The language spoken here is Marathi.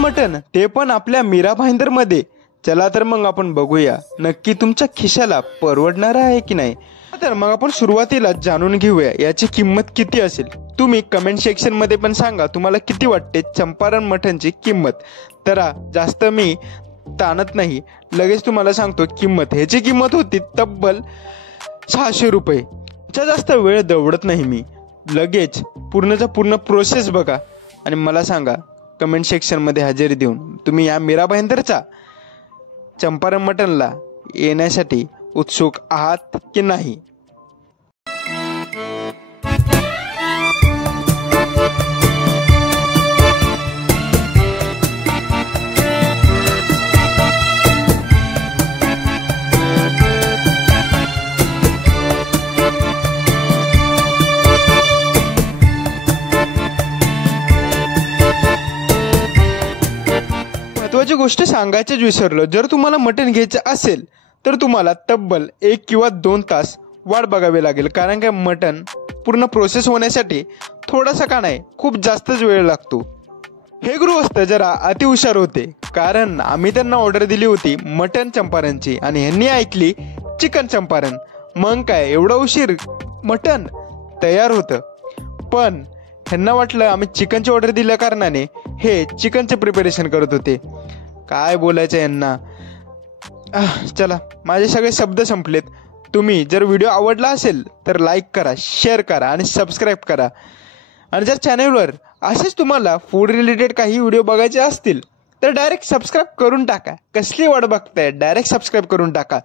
मटण, ते पण आपल्या मीरा भाईंदरमध्ये. चला तर मग आपण बघूया नक्की तुमच्या खिशाला परवडणार आहे की नाही. तर मग आपण सुरुवातीला जाणून घेऊया याची किंमत किती असेल. तुम्ही कमेंट सेक्शन मध्ये पण सांगा तुम्हाला किती वाटते चंपारण मटणची किंमत. तर जास्त मी ताणत नाही, लगेच तुम्हाला सांगतो किंमत. ह्याची किंमत होती तब्बल 600 रुपये. जास्त वेळ दवडत नाही मी, लगेच पूर्णचा पूर्ण प्रोसेस बघा आणि मला सांगा कमेंट सेक्शनमध्ये हजेरी देऊन तुम्ही या मीरा भाईंदरचा चंपारण मटणला येण्यासाठी उत्सुक आहात की नाही. महत्त्वाची गोष्ट सांगायचीच विसरलो, जर तुम्हाला मटण घ्यायचं असेल तर तुम्हाला तब्बल 1 किंवा 2 तास वाट बघावी लागेल. कारण काय मटण पूर्ण प्रोसेस होण्यासाठी थोडासा का नाही खूप जास्तच वेळ लागतो. हे गृहस्थ जरा अतिहुशार होते, कारण आम्ही त्यांना ऑर्डर दिली होती मटण चंपारणची आणि ह्यांनी ऐकली चिकन चंपारण. मग काय एवढा उशीर मटण तयार होतं. पण ह्यांना वाटलं आम्ही चिकनची ऑर्डर दिल्या कारणाने हे चिकनचे प्रिपरेशन करत होते. काय बोलायचं यांना. चला, माझे सगळे शब्द संपलेत. तुम्ही जर व्हिडिओ आवडला असेल तर लाईक करा, शेअर करा आणि सबस्क्राईब करा. आणि जर चॅनलवर असेच तुम्हाला फूड रिलेटेड काही व्हिडिओ बघायचे असतील तर डायरेक्ट सबस्क्राईब करून टाका. कसली वाट बघताय, डायरेक्ट सबस्क्राईब करून टाका.